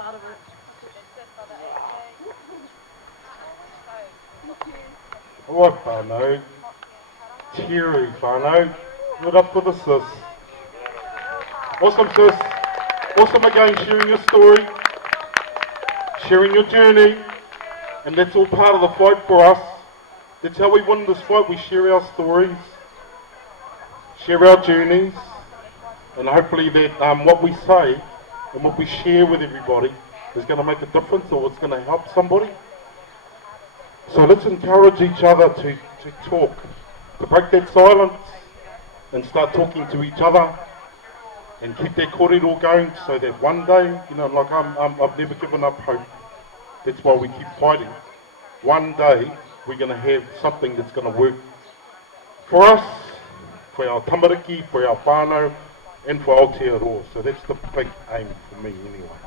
Oi whānau, cheery whānau, good up for the sis. Awesome sis, awesome again sharing your story, sharing your journey, and that's all part of the fight for us. That's how we win this fight, we share our stories, share our journeys, and hopefully that what we say and what we share with everybody is going to make a difference or it's going to help somebody. So let's encourage each other to talk, to break that silence and start talking to each other and keep that kōrero going so that one day, you know, like I've never given up hope. That's why we keep fighting. One day we're going to have something that's going to work for us, for our tamariki, for our whānau, and for Aotearoa. So that's the big aim for me anyway.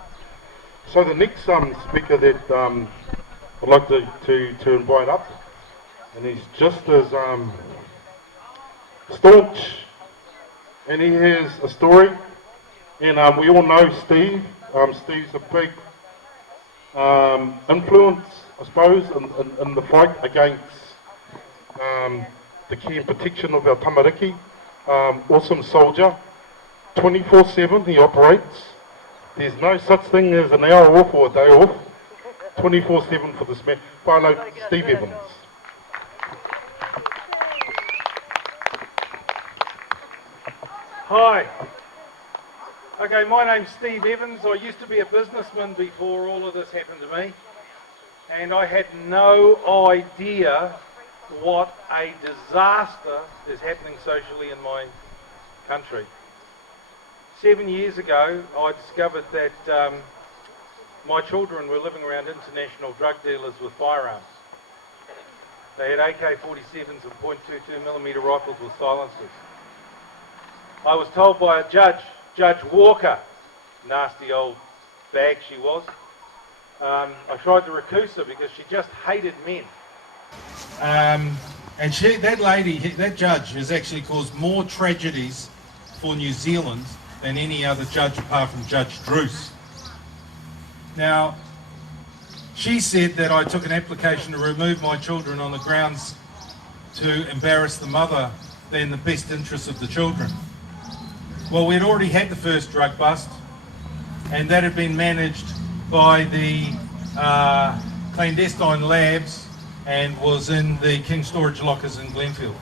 So the next speaker that I'd like to invite up, and he's just as staunch, and he has a story, and we all know Steve. Steve's a big influence, I suppose, in the fight against the care and protection of our tamariki. Awesome soldier, 24/7 he operates. There's no such thing as an hour off or a day off. 24/7 for this man. Whānau, Steve Evans. Hi. Okay, my name's Steve Evans. I used to be a businessman before all of this happened to me, and I had no idea what a disaster is happening socially in my country. 7 years ago, I discovered that my children were living around international drug dealers with firearms. They had AK-47s and .22mm rifles with silencers. I was told by a judge, Judge Walker, nasty old bag she was, I tried to recuse her because she just hated men. And that lady, that judge, has actually caused more tragedies for New Zealand than any other judge apart from Judge Druce. Now, she said that I took an application to remove my children on the grounds to embarrass the mother than the best interests of the children. Well, we'd already had the first drug bust, and that had been managed by the clandestine labs and was in the King storage lockers in Glenfield.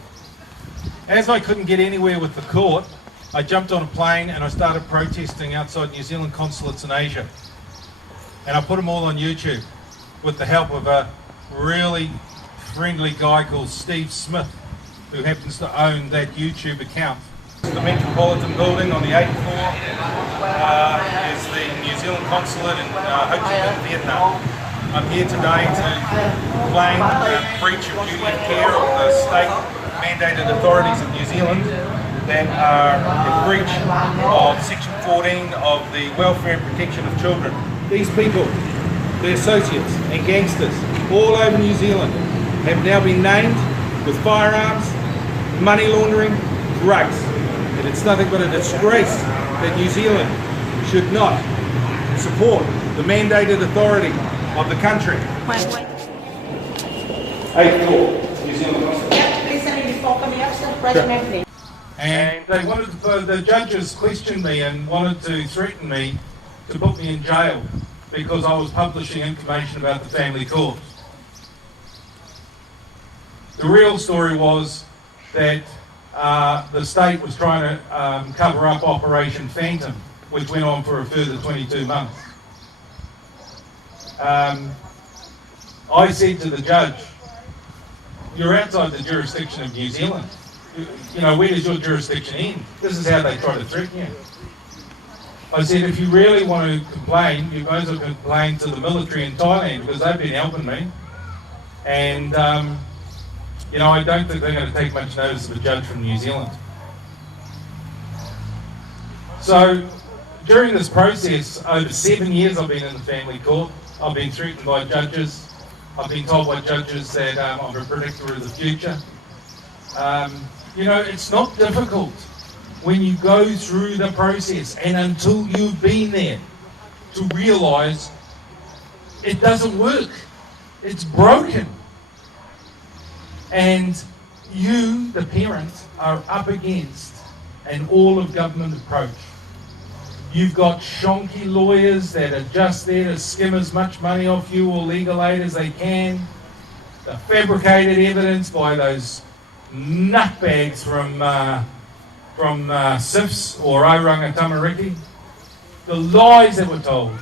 As I couldn't get anywhere with the court, I jumped on a plane and I started protesting outside New Zealand consulates in Asia. And I put them all on YouTube with the help of a really friendly guy called Steve Smith, who happens to own that YouTube account. The Metropolitan Building on the 8th floor is the New Zealand consulate in Ho Chi Minh, Vietnam. I'm here today to claim the breach of duty of care of the state mandated authorities of New Zealand that are in breach of Section 14 of the Welfare and Protection of Children. These people, the associates and gangsters all over New Zealand have now been named with firearms, money laundering, drugs. And it's nothing but a disgrace that New Zealand should not support the mandated authority of the country. 8th floor, New Zealand Consulate. Yep, please send me before coming up, sir. Press my name. And they wanted the judges questioned me and wanted to threaten me to put me in jail because I was publishing information about the family court. The real story was that the state was trying to cover up Operation Phantom, which went on for a further 22 months. I said to the judge, you're outside the jurisdiction of New Zealand. You know, where does your jurisdiction end? This is how they try to threaten you. I said, if you really want to complain, you may as well complain to the military in Thailand because they've been helping me. And, you know, I don't think they're going to take much notice of a judge from New Zealand. So, during this process, over 7 years I've been in the family court. I've been threatened by judges. I've been told by judges that I'm a predictor of the future. You know, it's not difficult when you go through the process, and until you've been there. to realise it doesn't work. It's broken. And you, the parents, are up against an all-of-government approach. You've got shonky lawyers that are just there to skim as much money off you or legal aid as they can. The fabricated evidence by those nutbags from SIFS or Tauranga Tamariki. The lies that were told.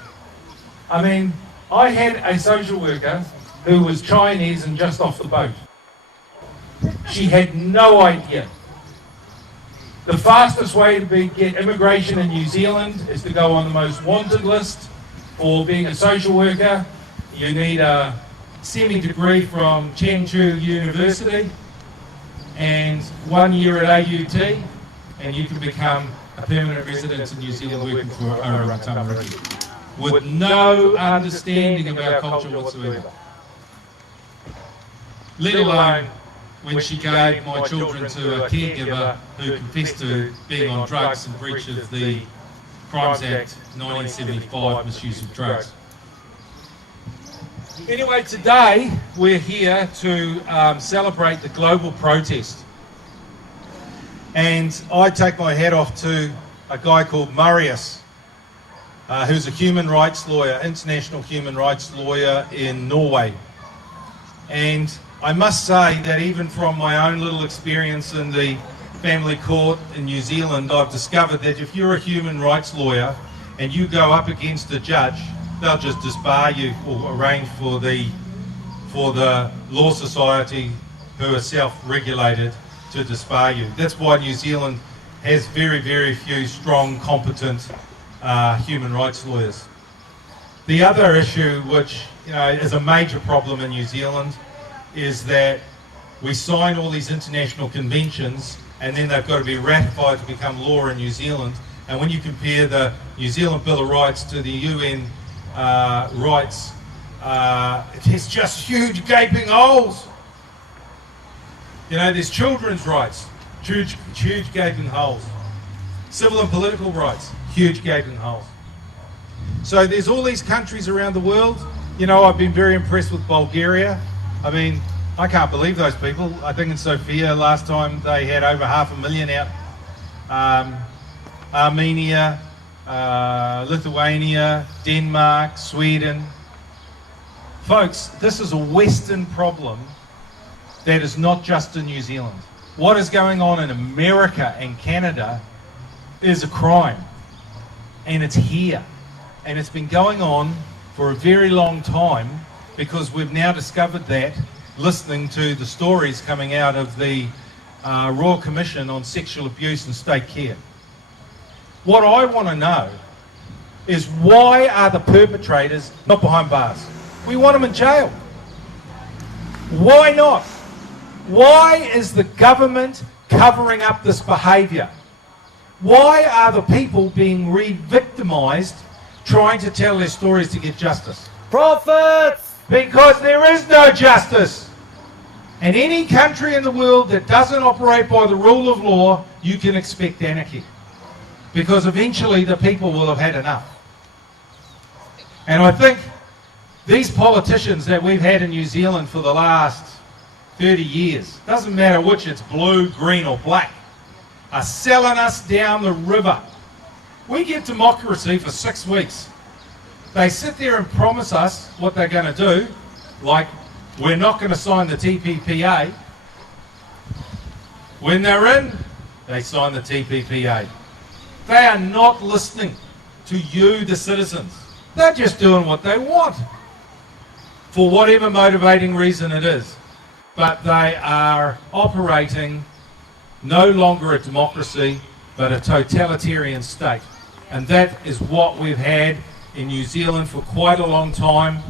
I mean, I had a social worker who was Chinese and just off the boat. She had no idea. The fastest way to get immigration in New Zealand is to go on the most wanted list for being a social worker. You need a semi-degree from Chengchu University and 1 year at AUT, and you can become a permanent resident in New Zealand working for Tauranga Tamariki with no understanding of our culture whatsoever. Let alone when she gave my children to a caregiver who confessed to being on drugs in breach of the Crimes Act 1975, misuse of drugs. Anyway, today we're here to celebrate the global protest. And I take my hat off to a guy called Marius, who's a human rights lawyer, international human rights lawyer in Norway. And I must say that even from my own little experience in the family court in New Zealand, I've discovered that if you're a human rights lawyer and you go up against a judge, they'll just disbar you or arrange for the Law Society, who are self-regulated, to disbar you. That's why New Zealand has very, very few strong, competent human rights lawyers. The other issue, which is a major problem in New Zealand, is that we sign all these international conventions and then they've got to be ratified to become law in New Zealand. And when you compare the New Zealand Bill of Rights to the UN rights, it's just huge gaping holes. There's children's rights, huge gaping holes. Civil and political rights, huge gaping holes. So there's all these countries around the world. I've been very impressed with Bulgaria. I mean, I can't believe those people. I think in Sofia last time they had over 500,000 out. Armenia, Lithuania, Denmark, Sweden. Folks, this is a Western problem that is not just in New Zealand. What is going on in America and Canada is a crime. And it's here. And it's been going on for a very long time, because we've now discovered that listening to the stories coming out of the Royal Commission on Sexual Abuse and State Care. What I want to know is, why are the perpetrators not behind bars? We want them in jail. Why not? Why is the government covering up this behaviour? Why are the people being re-victimised, trying to tell their stories to get justice? Prophets! Because there is no justice. And any country in the world that doesn't operate by the rule of law, you can expect anarchy. Because eventually the people will have had enough. And I think these politicians that we've had in New Zealand for the last 30 years, doesn't matter which, it's blue, green or black, are selling us down the river. We get democracy for 6 weeks. They sit there and promise us what they're going to do, like we're not going to sign the TPPA. When they're in, they sign the TPPA. They are not listening to you, the citizens. They're just doing what they want, for whatever motivating reason it is. But they are operating no longer a democracy, but a totalitarian state. And that is what we've had in New Zealand for quite a long time.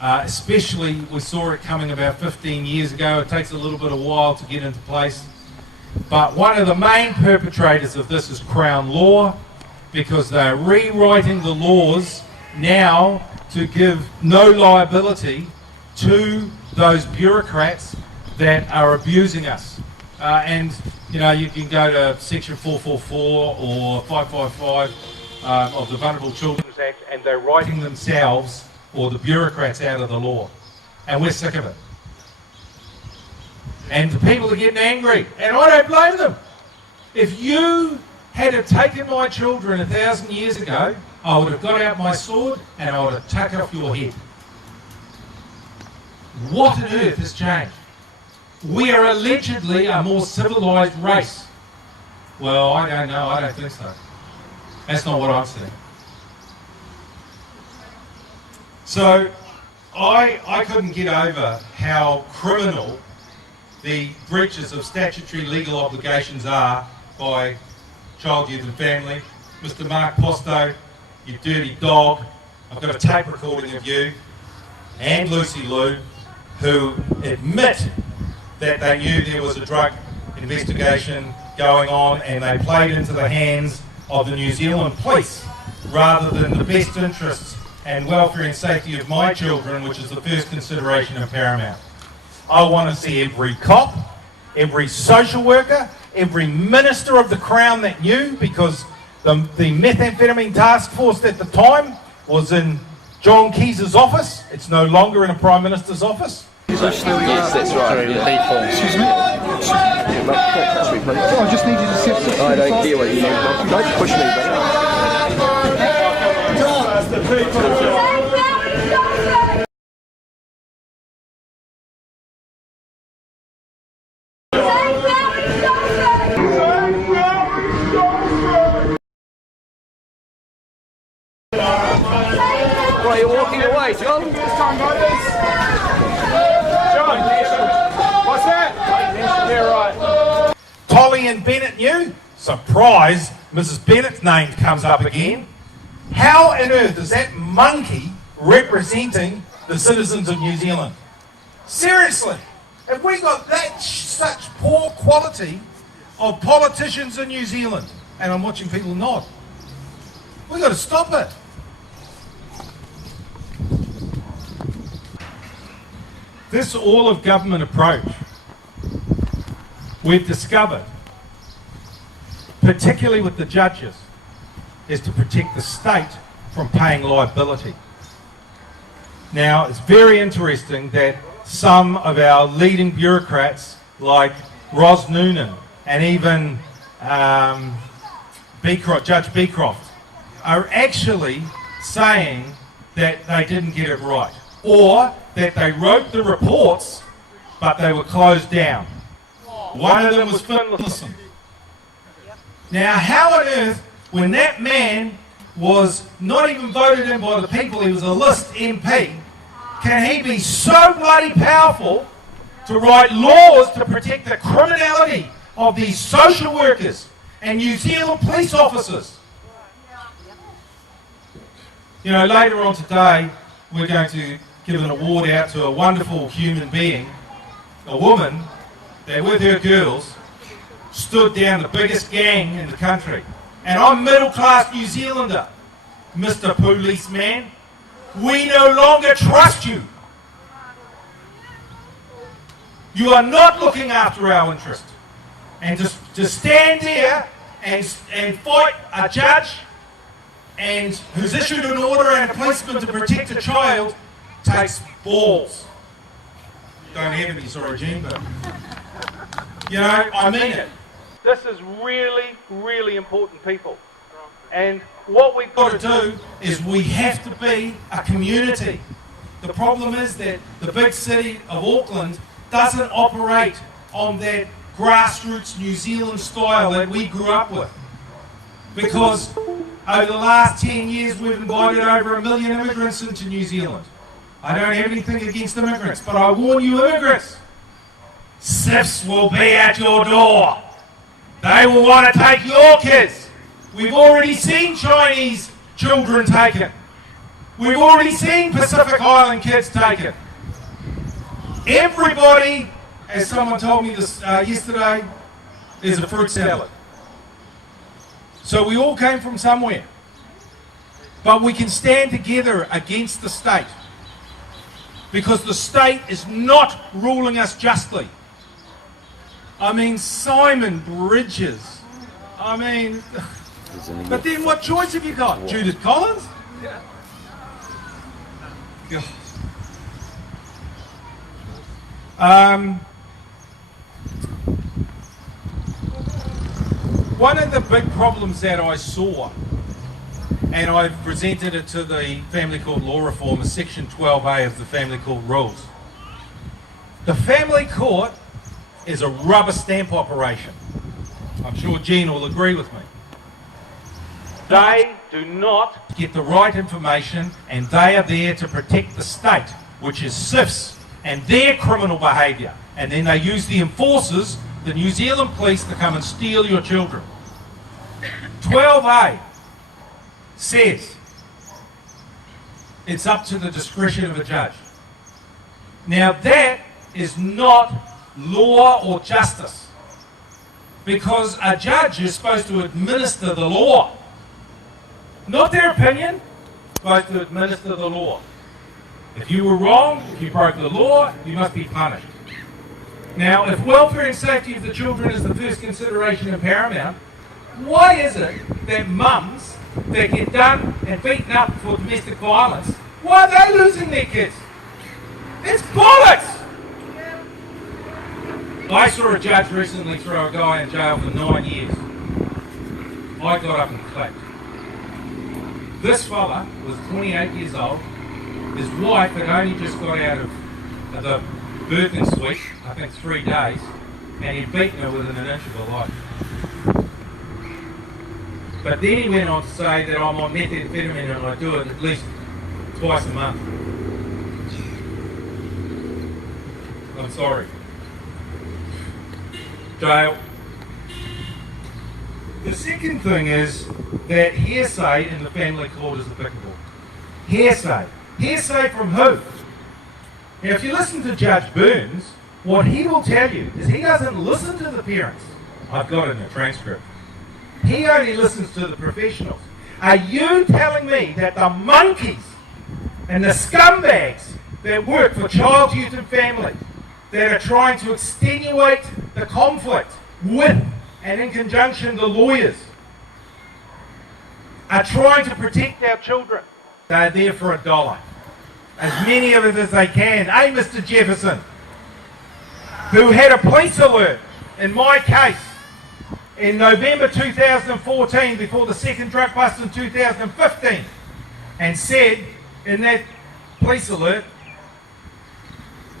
Especially, we saw it coming about 15 years ago. It takes a little bit of while to get into place. But one of the main perpetrators of this is Crown Law, because they're rewriting the laws now to give no liability to those bureaucrats that are abusing us. And you can go to section 444 or 555 of the Vulnerable Children's Act, and they're writing themselves or the bureaucrats out of the law. And we're sick of it. And the people are getting angry, and I don't blame them. If you had have taken my children 1,000 years ago, I would have got out my sword and I would have taken off your head. What on earth has changed? We are allegedly a more civilised race. Well, I don't know, I don't think so. That's not what I'm saying. So, I couldn't get over how criminal the breaches of statutory legal obligations are by Child, Youth and Family. Mr. Mark Posto, you dirty dog, I've got a tape recording of you and Lucy Lou who admit that they knew there was a drug investigation going on and they played into the hands of the New Zealand police rather than the best interests and welfare and safety of my children, which is the first consideration and paramount. I want to see every cop, every social worker, every minister of the Crown that knew, because the methamphetamine task force at the time was in John Keys's office. It's no longer in a Prime Minister's office. Yes, that's right. Yeah. Excuse me? I just need you to sit. I don't care what you do. Don't push me, Why are you walking away, John? What's that? Yeah, right. Tolly and Bennett knew. Surprise, Mrs. Bennett's name comes up again. How on earth is that monkey representing the citizens of New Zealand? Seriously, have we got that such poor quality of politicians in New Zealand? And I'm watching people nod. We've got to stop it. This all of government approach, we've discovered, particularly with the judges, is to protect the state from paying liability. Now, it's very interesting that some of our leading bureaucrats, like Ros Noonan and even Judge Beecroft, are actually saying that they didn't get it right, or that they wrote the reports, but they were closed down. One of them was Finlayson. Now, how on earth, when that man was not even voted in by the people, he was a list MP, can he be so bloody powerful to write laws to protect the criminality of these social workers and New Zealand police officers? You know, later on today, we're going to give an award out to a wonderful human being, a woman that with her girls stood down the biggest gang in the country. And I'm middle-class New Zealander, Mr. Policeman. We no longer trust you. You are not looking after our interest. And to stand there and fight a judge and who's issued an order and a policeman to protect a child takes balls. Don't have any, sorry, Gene, but you know, I mean it. This is really, really important, people. And what we've got to do is we have to be a community. The problem is that the big city of Auckland doesn't operate on that grassroots New Zealand style that we grew up with. Because over the last 10 years we've invited over 1 million immigrants into New Zealand. I don't have anything against immigrants, but I warn you immigrants, SIFs will be at your door. They will want to take your kids. We've already seen Chinese children taken. We've already seen Pacific Island kids taken. Everybody, as someone told me this yesterday, is a fruit salad. So we all came from somewhere. But we can stand together against the state, because the state is not ruling us justly. I mean, Simon Bridges. I mean, But then what choice have you got? Judith Collins? One of the big problems that I saw, and I've presented it to the Family Court Law Reform, is Section 12A of the Family Court Rules. The Family Court is a rubber stamp operation. I'm sure Jean will agree with me. They do not Get the right information, and they are there to protect the state, which is SIFs and their criminal behaviour. And then they use the enforcers, the New Zealand police, to come and steal your children. 12A says it's up to the discretion of a judge. Now that is not law or justice, because a judge is supposed to administer the law. Not their opinion, supposed to administer the law. If you were wrong, if you broke the law, you must be punished. Now, if welfare and safety of the children is the first consideration and paramount, why is it that mums that get done and beaten up for domestic violence, why are they losing their kids? It's bollocks! I saw a judge recently throw a guy in jail for 9 years. I got up and clapped. This fella was 28 years old. His wife had only just got out of the birthing suite, I think 3 days, and he'd beaten her within an inch of her life. But then he went on to say that I'm on methamphetamine and I do it at least twice a month. I'm sorry. Jail. The second thing is that hearsay in the family court is applicable. Hearsay. Hearsay from who? Now, if you listen to Judge Burns, what he will tell you is he doesn't listen to the parents. I've got it in the transcript. He only listens to the professionals. Are you telling me that the monkeys and the scumbags that work for Child, Youth and Family, that are trying to extenuate the conflict with and in conjunction the lawyers, are trying to protect our children? They're there for $1. As many of us as they can. Hey, Mr. Jefferson, who had a police alert in my case in November 2014 before the second drug bust in 2015, and said in that police alert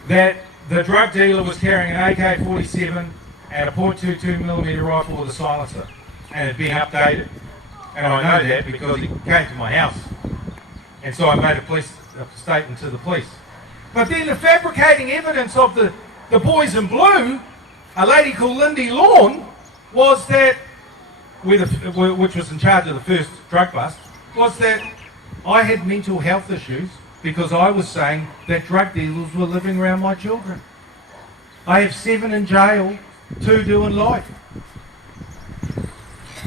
that the drug dealer was carrying an AK-47 and a .22mm rifle with a silencer, and had been updated. And I know that because he came to my house. And so I made a statement to the police. But then the fabricating evidence of the boys in blue, a lady called Lindy Lawn, was that, which was in charge of the first drug bust, was that I had mental health issues because I was saying that drug dealers were living around my children. I have 7 in jail, 2 doing life.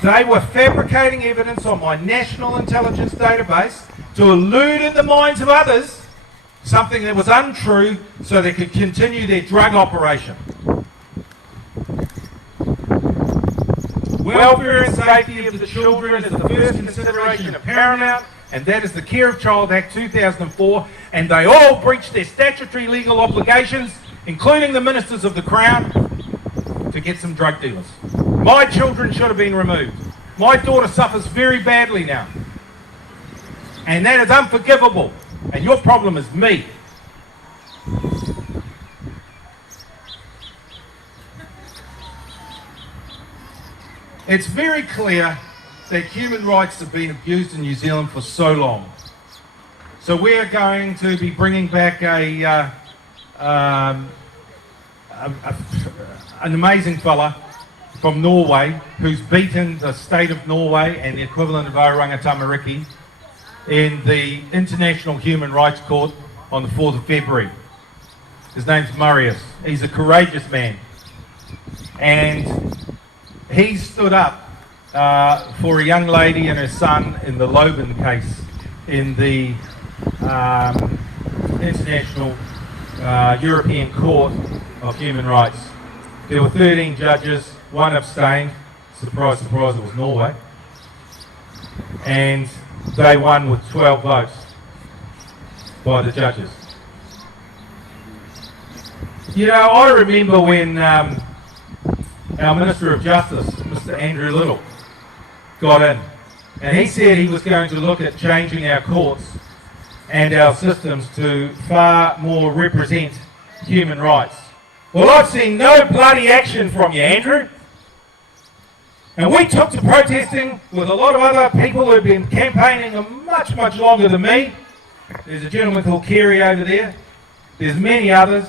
They were fabricating evidence on my national intelligence database to elude in the minds of others something that was untrue so they could continue their drug operation. Welfare and safety of the children is the first consideration of paramount, and that is the Care of Child Act 2004, and they all breached their statutory legal obligations, including the ministers of the Crown, to get some drug dealers. My children should have been removed. My daughter suffers very badly now. And that is unforgivable. And your problem is me. It's very clear that human rights have been abused in New Zealand for so long. So we're going to be bringing back an amazing fella from Norway who's beaten the state of Norway and the equivalent of Tauranga Tamariki in the International Human Rights Court on the 4th of February. His name's Marius. He's a courageous man. And he stood up for a young lady and her son in the Loban case in the International European Court of Human Rights. There were 13 judges, 1 abstained. Surprise, surprise, it was Norway. and they won with 12 votes by the judges. You know, I remember when our Minister of Justice, Mr. Andrew Little, got in, and he said he was going to look at changing our courts and our systems to far more represent human rights. Well, I've seen no bloody action from you, Andrew. And we took to protesting with a lot of other people who've been campaigning much, much longer than me. There's a gentleman called Kerry over there. There's many others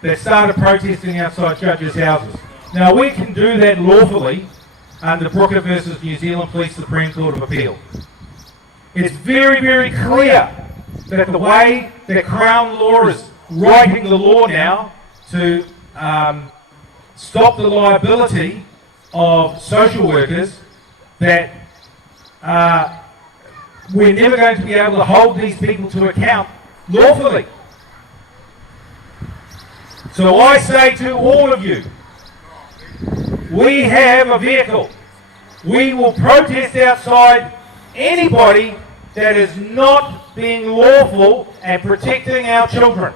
that started protesting outside judges' houses. Now, we can do that lawfully under Brooker versus New Zealand Police Supreme Court of Appeal. It's very, very clear that the way that Crown law is writing the law now to stop the liability of social workers, that we're never going to be able to hold these people to account lawfully. So I say to all of you, we have a vehicle. We will protest outside anybody that is not being lawful and protecting our children.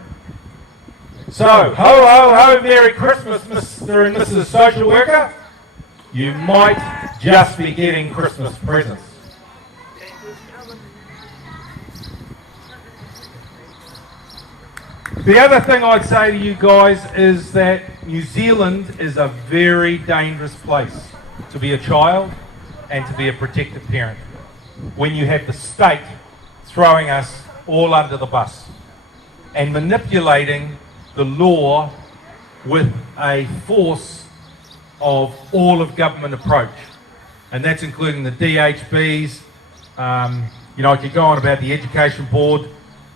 So, ho, ho, ho, Merry Christmas, Mr. and Mrs. Social Worker. You might just be getting Christmas presents. The other thing I'd say to you guys is that New Zealand is a very dangerous place to be a child and to be a protective parent, when you have the state throwing us all under the bus and manipulating the law with a force of all of government approach. And that's including the DHBs. You know, I could go on about the Education Board,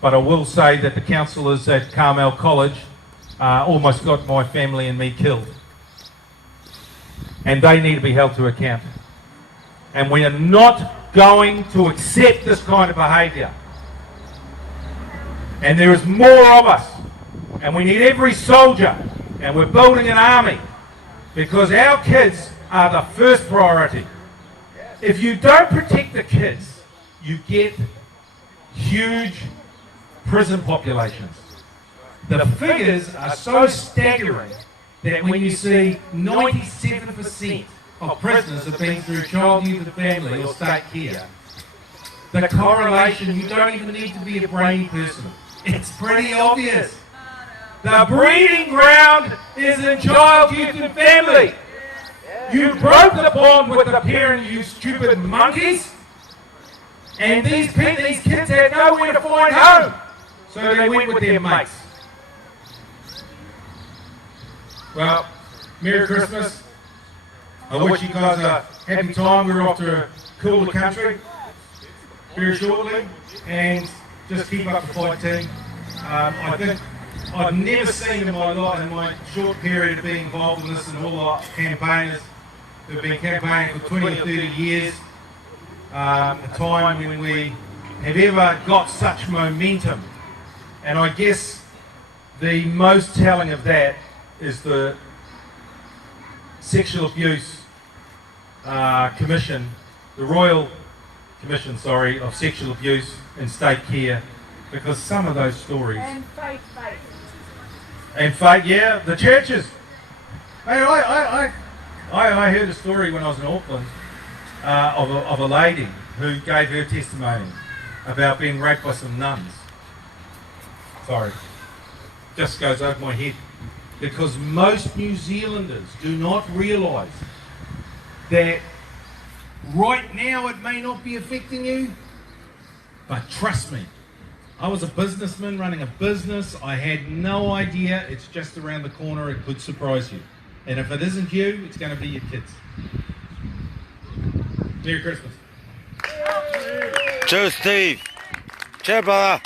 but I will say that the councillors at Carmel College almost got my family and me killed. And they need to be held to account. And we are not going to accept this kind of behaviour. And there is more of us. And we need every soldier. And we're building an army. Because our kids are the first priority. If you don't protect the kids, you get huge prison populations. The figures are so staggering that when you see 97% of prisoners have been through child, youth and family or state care, the correlation, you don't even need to be a brainy person. It's pretty obvious. The breeding ground is in child, youth and family. You broke the bond with the parent, you stupid monkeys. And these kids had nowhere to find home. So they went with their mates. Well, Merry Christmas. I wish you guys a happy time. We're off to a cooler country very shortly. And just keep up the fight, team. I think I've never seen in my short period of being involved in this, and all the campaigners who've been campaigning for 20 or 30 years, a time when we have ever got such momentum. And I guess the most telling of that is the Sexual Abuse Commission, the Royal Commission, of Sexual Abuse and State Care, because some of those stories... And faith. And faith, yeah, the churches. Hey, I heard a story when I was in Auckland of a lady who gave her testimony about being raped by some nuns. Sorry, just goes over my head. Because most New Zealanders do not realise that right now it may not be affecting you, but trust me, I was a businessman running a business. I had no idea. It's just around the corner. It could surprise you. And if it isn't you, it's going to be your kids. Merry Christmas. Cheers, Steve. Cheers, brother.